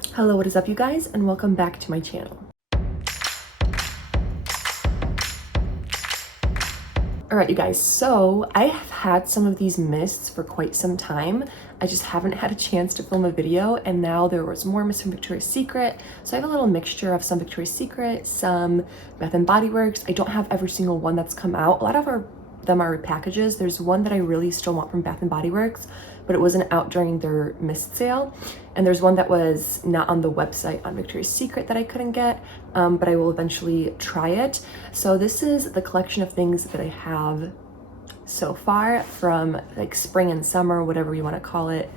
Hello, what is up you guys, and welcome back to my channel. Alright you guys, so I have had some of these mists for quite some time. I just haven't had a chance to film a video, and now there was more mists from Victoria's Secret. So I have a little mixture of some Victoria's Secret, some Bath & Body Works. I don't have every single one that's come out. A lot of them are repackages. There's one that I really still want from Bath & Body Works, but it wasn't out during their mist sale. And there's one that was not on the website on Victoria's Secret that I couldn't get, but I will eventually try it. So this is the collection of things that I have so far from like spring and summer, whatever you want to call it.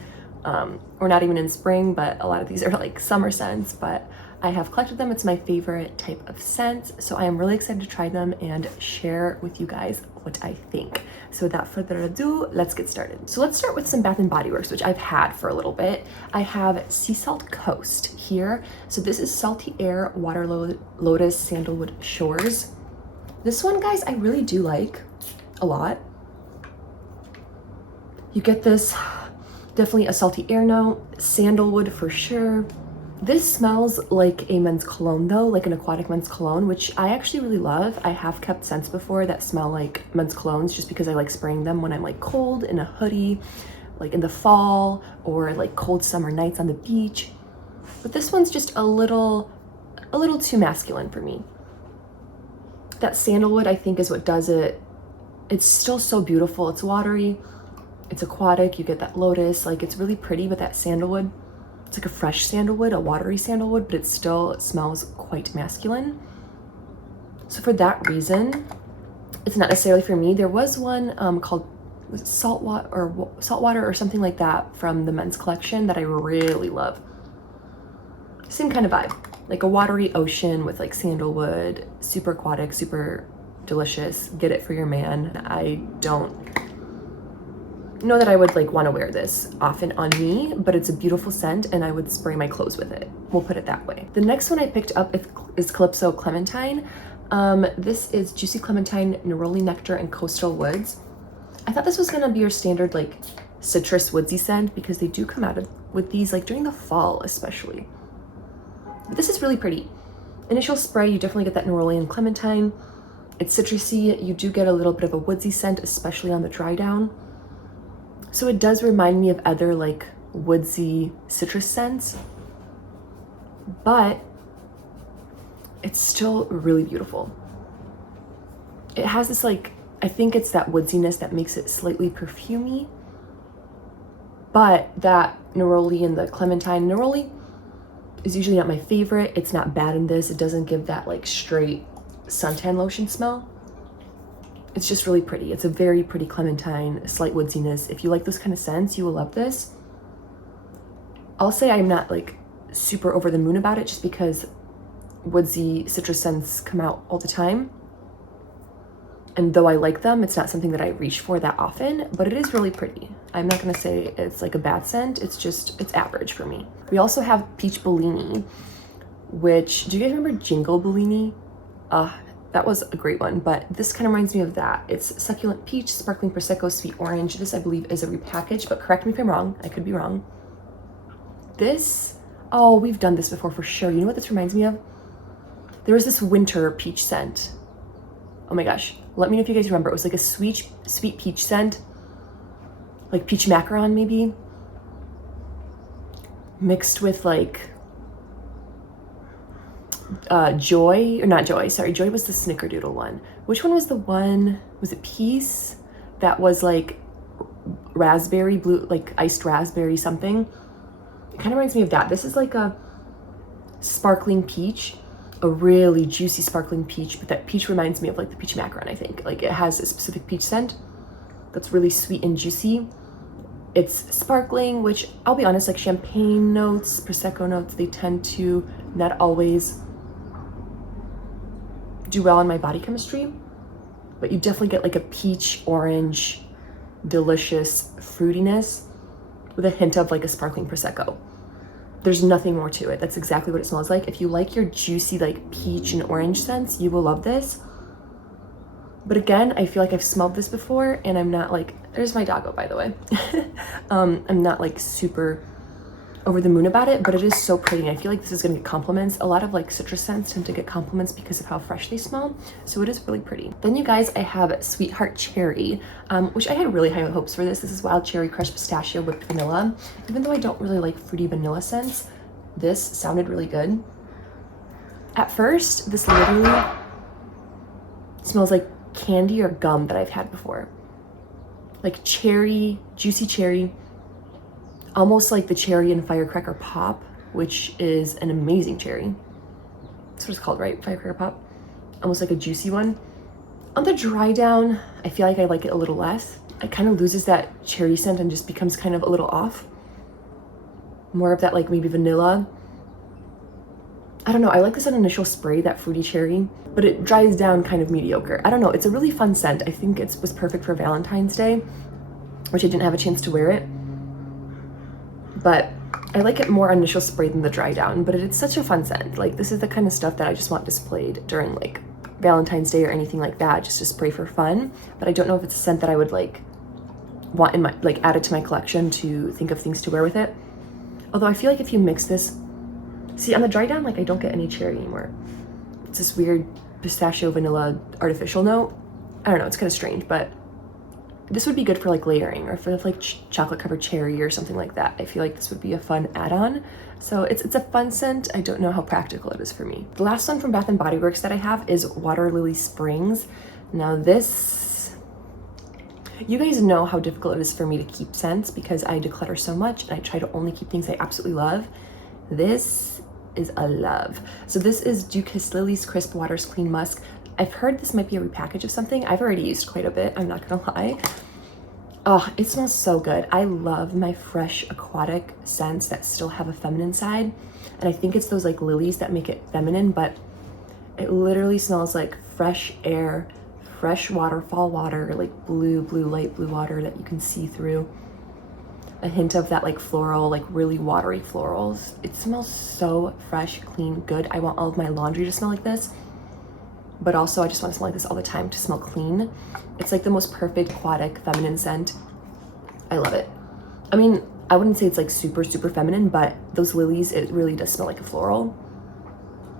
Or not even in spring, but a lot of these are like summer scents, but I have collected them. It's my favorite type of scents. So I am really excited to try them and share with you guys what I think. So without further ado, let's get started. So let's start with some Bath & Body Works, which I've had for a little bit. I have Sea Salt Coast here. So this is Salty Air Water Lotus Sandalwood Shores. This one, guys, I really do like a lot. You get this, definitely a salty air note, sandalwood for sure. This smells like a men's cologne though, like an aquatic men's cologne, which I actually really love. I have kept scents before that smell like men's colognes just because I like spraying them when I'm like cold in a hoodie, like in the fall, or like cold summer nights on the beach. But this one's just a little too masculine for me. That sandalwood, I think, is what does it. It's still so beautiful. It's watery, it's aquatic, you get that lotus, like it's really pretty, but that sandalwood, it's like a fresh sandalwood, a watery sandalwood, but it still smells quite masculine. So for that reason, it's not necessarily for me. There was one called Saltwater or something like that from the men's collection that I really love. Same kind of vibe, like a watery ocean with like sandalwood, super aquatic, super delicious. Get it for your man. I don't know that I would like want to wear this often on me, but it's a beautiful scent and I would spray my clothes with it. We'll put it that way. The next one I picked up is Calypso Clementine. This is Juicy Clementine, Neroli Nectar, and Coastal Woods. I thought this was gonna be your standard like citrus woodsy scent because they do come out with these like during the fall especially. But this is really pretty. Initial spray, you definitely get that neroli and clementine. It's citrusy. You do get a little bit of a woodsy scent, especially on the dry down. So it does remind me of other like woodsy citrus scents, but it's still really beautiful. It has this like, I think it's that woodsiness that makes it slightly perfumey, but that neroli and the clementine, neroli is usually not my favorite. It's not bad in this. It doesn't give that like straight suntan lotion smell. It's just really pretty. It's a very pretty clementine, a slight woodsiness. If you like those kind of scents, you will love this. I'll say I'm not like super over the moon about it just because woodsy citrus scents come out all the time. And though I like them, it's not something that I reach for that often, but it is really pretty. I'm not gonna say it's like a bad scent. It's just, it's average for me. We also have Peach Bellini, which, do you guys remember Jingle Bellini? That was a great one, but this kind of reminds me of that. It's Succulent Peach, Sparkling Prosecco, Sweet Orange. This, I believe, is a repackage, but correct me if I'm wrong. I could be wrong. This, oh, we've done this before for sure. You know what this reminds me of? There was this winter peach scent. Oh my gosh. Let me know if you guys remember. It was like a sweet peach scent, like peach macaron maybe, mixed with like Joy, or not Joy, sorry, Joy was the snickerdoodle one. Which one was the one, was it Peace? That was like raspberry blue, like iced raspberry something. It kind of reminds me of that. This is like a sparkling peach, a really juicy sparkling peach, but that peach reminds me of like the peach macaron, I think. Like it has a specific peach scent that's really sweet and juicy. It's sparkling, which I'll be honest, like champagne notes, Prosecco notes, they tend to not always do well on my body chemistry, but you definitely get like a peach orange delicious fruitiness with a hint of like a sparkling Prosecco. There's nothing more to it. That's exactly what it smells like. If you like your juicy like peach and orange scents, you will love this. But again, I feel like I've smelled this before and I'm not like, there's my doggo, by the way. I'm not like super over the moon about it, but it is so pretty. And I feel like this is gonna get compliments. A lot of like citrus scents tend to get compliments because of how fresh they smell. So it is really pretty. Then you guys, I have Sweetheart Cherry, which I had really high hopes for this. This is wild cherry, crushed pistachio, whipped vanilla. Even though I don't really like fruity vanilla scents, this sounded really good. At first, this literally smells like candy or gum that I've had before. Like cherry, juicy cherry, almost like the cherry in Firecracker Pop, which is an amazing cherry. That's what it's called, right? Firecracker Pop. Almost like a juicy one. On the dry down, I feel like I like it a little less. It kind of loses that cherry scent and just becomes kind of a little off. More of that like maybe vanilla. I don't know, I like this initial spray, that fruity cherry, but it dries down kind of mediocre. I don't know, it's a really fun scent. I think it was perfect for Valentine's Day, which I didn't have a chance to wear it. But I like it more initial spray than the dry down, but it's such a fun scent. Like this is the kind of stuff that I just want displayed during like Valentine's Day or anything like that, just to spray for fun. But I don't know if it's a scent that I would like want in my, like add it to my collection to think of things to wear with it. Although I feel like if you mix this, see, on the dry down, like I don't get any cherry anymore. It's this weird pistachio vanilla artificial note. I don't know, it's kind of strange, but this would be good for like layering or for like chocolate covered cherry or something like that. I feel like this would be a fun add-on. So it's a fun scent. I don't know how practical it is for me. The last one from Bath & Body Works that I have is Water Lily Springs. Now this, you guys know how difficult it is for me to keep scents because I declutter so much and I try to only keep things I absolutely love. This is a love. So this is Duchess Lily's Crisp Waters Clean Musk. I've heard this might be a repackage of something. I've already used quite a bit, I'm not gonna lie. Oh, it smells so good. I love my fresh aquatic scents that still have a feminine side. And I think it's those like lilies that make it feminine, but it literally smells like fresh air, fresh waterfall water, like blue, light blue water that you can see through. A hint of that like floral, like really watery florals. It smells so fresh, clean, good. I want all of my laundry to smell like this, but also I just want to smell like this all the time, to smell clean. It's like the most perfect aquatic feminine scent. I love it. I mean, I wouldn't say it's like super feminine, but those lilies, it really does smell like a floral,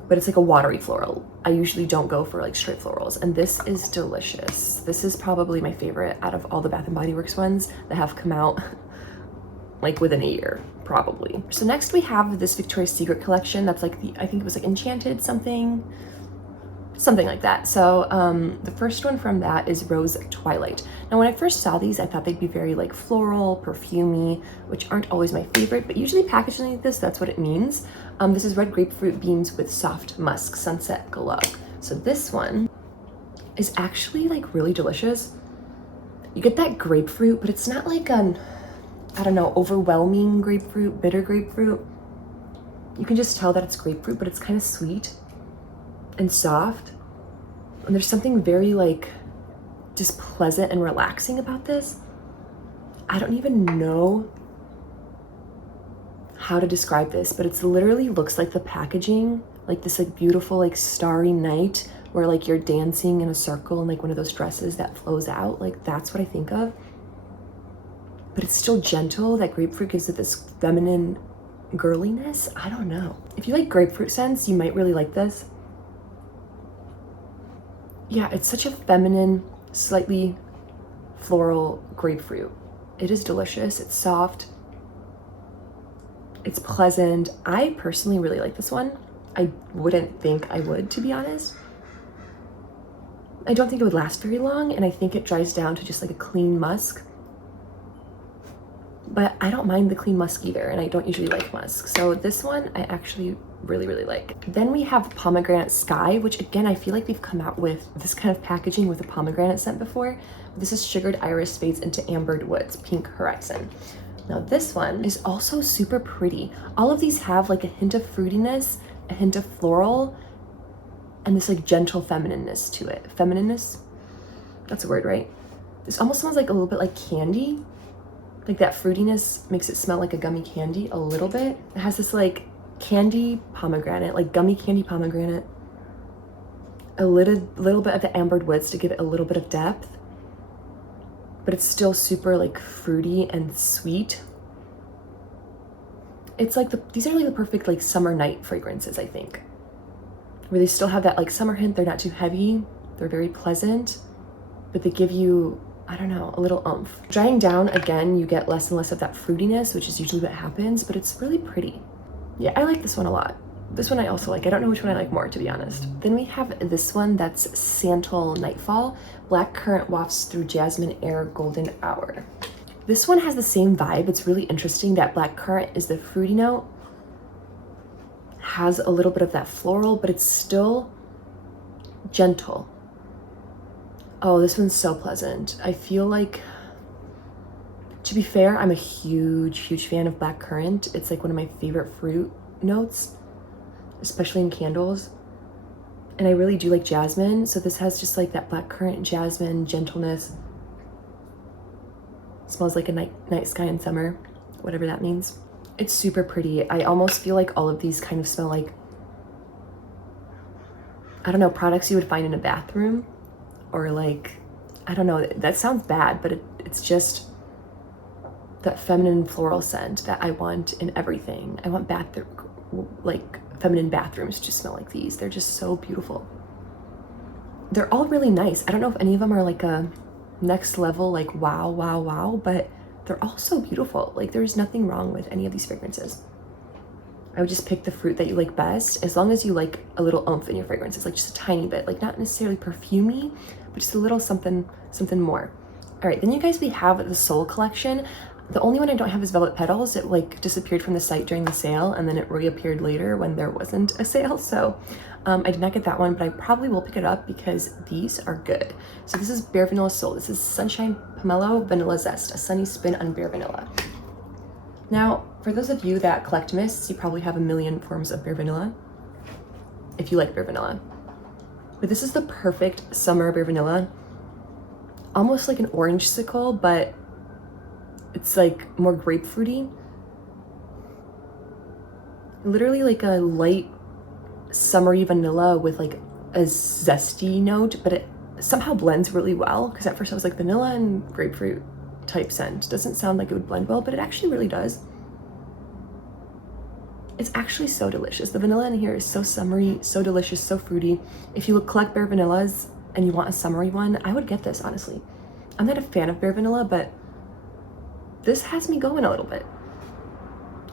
but it's like a watery floral. I usually don't go for like straight florals, and this is delicious. This is probably my favorite out of all the Bath & Body Works ones that have come out like within a year, probably. So next we have this Victoria's Secret collection that's like the, I think it was like Enchanted something like that. So the first one from that is Rose Twilight. Now when I first saw these, I thought they'd be very like floral, perfumey, which aren't always my favorite, but usually packaging like this, that's what it means. This is red grapefruit beams with soft musk sunset glow. So this one is actually like really delicious. You get that grapefruit, but it's not like I don't know, overwhelming grapefruit, bitter grapefruit. You can just tell that it's grapefruit, but it's kind of sweet and soft. And there's something very like just pleasant and relaxing about this. I don't even know how to describe this, but it's literally looks like the packaging, like this like beautiful like starry night where like you're dancing in a circle in like one of those dresses that flows out. Like that's what I think of. But it's still gentle. That grapefruit gives it this feminine girliness. I don't know. If you like grapefruit scents, you might really like this. Yeah, it's such a feminine, slightly floral grapefruit. It is delicious. It's soft. It's pleasant. I personally really like this one. I wouldn't think I would, to be honest. I don't think it would last very long, and I think it dries down to just like a clean musk. But I don't mind the clean musk either, and I don't usually like musk. So this one I actually really like. Then we have Pomegranate Sky, which again, I feel like they've come out with this kind of packaging with a pomegranate scent before. This is Sugared Iris Fades into Ambered Woods, Pink Horizon. Now this one is also super pretty. All of these have like a hint of fruitiness, a hint of floral, and this like gentle feminineness to it. Feminineness? That's a word, right? This almost smells like a little bit like candy. Like that fruitiness makes it smell like a gummy candy a little bit. It has this like candy pomegranate, like gummy candy pomegranate. A little bit of the ambered woods to give it a little bit of depth. But it's still super like fruity and sweet. It's like these are like the perfect like summer night fragrances, I think. Where they still have that like summer hint, they're not too heavy, they're very pleasant, but they give you, I don't know, a little oomph. Drying down, again, you get less and less of that fruitiness, which is usually what happens, but it's really pretty. Yeah, I like this one a lot. This one I also like. I don't know which one I like more, to be honest. Then we have this one that's Santel Nightfall. Black currant wafts through jasmine air golden hour. This one has the same vibe. It's really interesting that black currant is the fruity note. Has a little bit of that floral, but it's still gentle. Oh, this one's so pleasant. I feel like, to be fair, I'm a huge fan of black currant. It's like one of my favorite fruit notes, especially in candles. And I really do like jasmine, so this has just like that black currant, jasmine, gentleness. Smells like a night sky in summer, whatever that means. It's super pretty. I almost feel like all of these kind of smell like, I don't know, products you would find in a bathroom, or like, I don't know, that sounds bad, but it's just that feminine floral scent that I want in everything. I want feminine bathrooms to smell like these. They're just so beautiful. They're all really nice. I don't know if any of them are like a next level, like wow, but they're all so beautiful. Like there's nothing wrong with any of these fragrances. I would just pick the fruit that you like best, as long as you like a little oomph in your fragrances, like just a tiny bit, like not necessarily perfumey, but just a little something more. All right, then you guys, we have the Soul collection. The only one I don't have is Velvet Petals. It like disappeared from the site during the sale, and then it reappeared later when there wasn't a sale. So I did not get that one, but I probably will pick it up because these are good. So this is Bare Vanilla Soul. This is Sunshine Pomelo Vanilla Zest, a sunny spin on bare vanilla. Now, for those of you that collect mists, you probably have a million forms of bare vanilla, if you like bare vanilla. But this is the perfect summer bare vanilla. Almost like an orange sickle, but it's like more grapefruity. Literally like a light summery vanilla with like a zesty note, but it somehow blends really well, because at first I was like, vanilla and grapefruit type scent doesn't sound like it would blend well, but it actually really does. It's actually so delicious. The vanilla in here is so summery, so delicious, so fruity. If you collect bare vanillas and you want a summery one, I would get this, honestly. I'm not a fan of bare vanilla, but this has me going a little bit.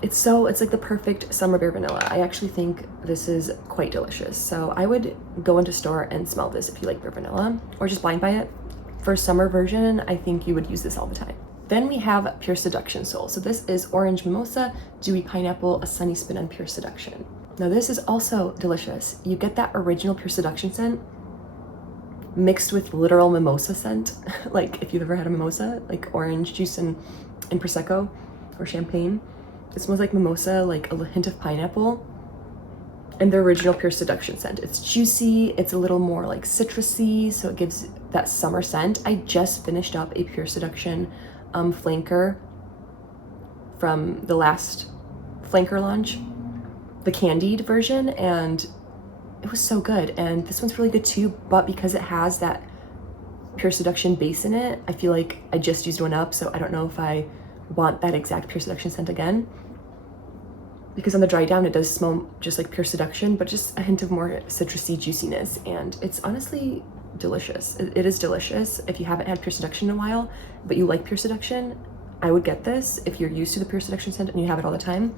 It's like the perfect summer bare vanilla. I actually think this is quite delicious. So I would go into store and smell this if you like bare vanilla, or just blind buy it. For a summer version, I think you would use this all the time. Then we have Pure Seduction Soul. So this is Orange Mimosa, Dewy Pineapple, a sunny spin on Pure Seduction. Now this is also delicious. You get that original Pure Seduction scent mixed with literal mimosa scent. Like if you've ever had a mimosa, like orange juice and Prosecco or champagne. It smells like mimosa, like a hint of pineapple, and the original Pure Seduction scent. It's juicy, it's a little more like citrusy, so it gives that summer scent. I just finished up a Pure Seduction flanker from the last flanker launch, the candied version, and it was so good. And this one's really good too, but because it has that Pure Seduction base in it, I feel like I just used one up, so I don't know if I want that exact Pure Seduction scent again, because on the dry down it does smell just like Pure Seduction, but just a hint of more citrusy juiciness, and it's honestly delicious. It is delicious. If you haven't had Pure Seduction in a while but you like Pure Seduction, I would get this if you're used to the Pure Seduction scent and you have it all the time.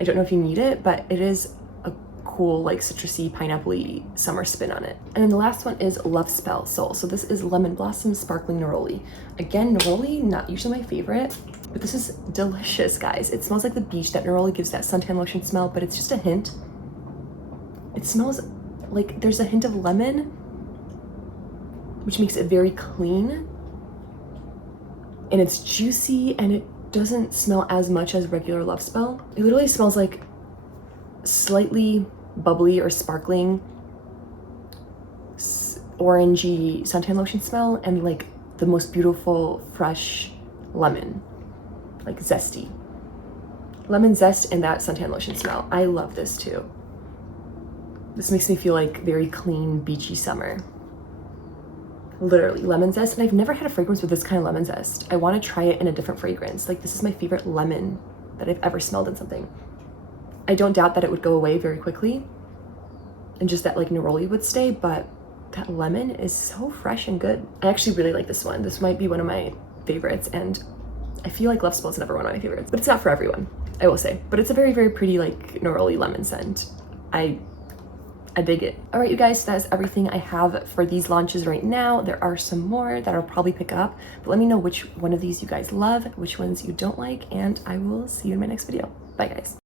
I don't know if you need it, but it is a cool like citrusy pineapple-y summer spin on it. And then the last one is Love Spell Soul. So this is Lemon Blossom Sparkling Neroli. Again, neroli, not usually my favorite, but this is delicious, guys. It smells like the beach. That neroli gives that suntan lotion smell, but it's just a hint. It smells like there's a hint of lemon, which makes it very clean, and it's juicy, and it doesn't smell as much as regular Love Spell. It literally smells like slightly bubbly or sparkling orangey suntan lotion smell, and like the most beautiful fresh lemon, like zesty lemon zest, and that suntan lotion smell. I love this too. This makes me feel like very clean beachy summer. Literally lemon zest, and I've never had a fragrance with this kind of lemon zest. I want to try it in a different fragrance. Like this is my favorite lemon that I've ever smelled in something. I don't doubt that it would go away very quickly and just that like neroli would stay, but that lemon is so fresh and good. I actually really like this one. This might be one of my favorites, and I feel like Love Spell is never one of my favorites, but it's not for everyone, I will say. But it's a very, very pretty like neroli lemon scent. I dig it. All right, you guys, that is everything I have for these launches right now. There are some more that I'll probably pick up, but let me know which one of these you guys love, which ones you don't like, and I will see you in my next video. Bye, guys.